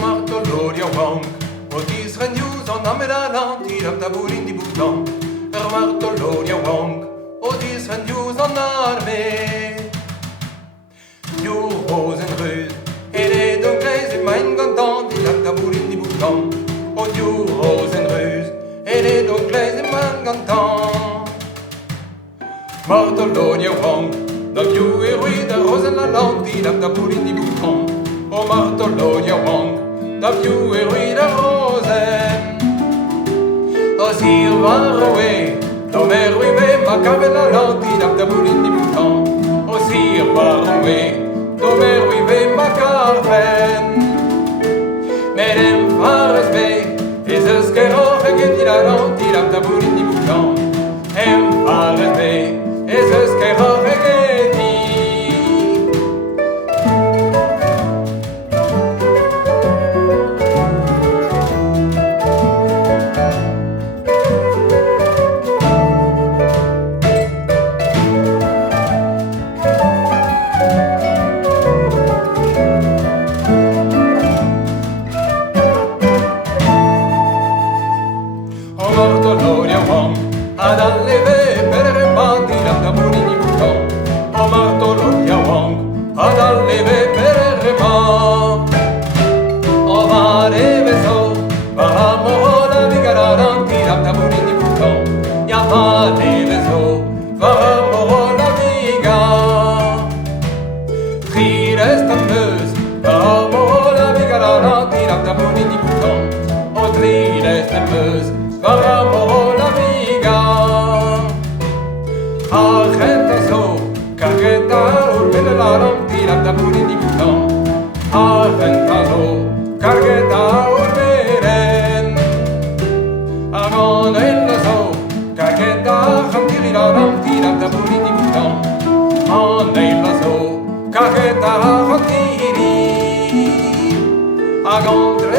Martoloria Wong, Otis Renews on Ameraland, Tiram Tabourin di Bouton, Martoloria Wong, Otis Renews en armée. New Rosenröd, et les Anglais et mein Gantan, Tiram Tabourin di Bouton, O New Rosenröd, et les Anglais et mein Gantan. Martoloria Wong, the New Erui de Rosenland, Tiram Tabourin di Bouton, O Martoloria Wong, the New Erui de Rosen. O Sir Varroé, Domer Wive, Macavella Lanti, Tabourin di Bouton, O Sir Varroé, Domer Wive, Macaven. Medem Fares Bay, is a scare again, Lanti, Tabourin di Bouton, M. Fares Bay, is a scare again. Martoloria Wong, ad alleve per remati la Tabourin di Bouton. O Martoloria Wong, ad alleve per remati. O mare veso, vamo la vigararanti la Tabourin di Bouton. Ya mare veso, vamo la viga. Trires tambeuse, vamo la vigararanti la Tabourin di Bouton. O trires tambeuse, vamo la viga. Arrête so, carreta urbele la ranti la Tabourin di Bouton. Arrête so, carreta urbelen. Agonella so, carreta rantiri la ranti la Tabourin di Bouton. Anella so, carreta rantiri. Agonella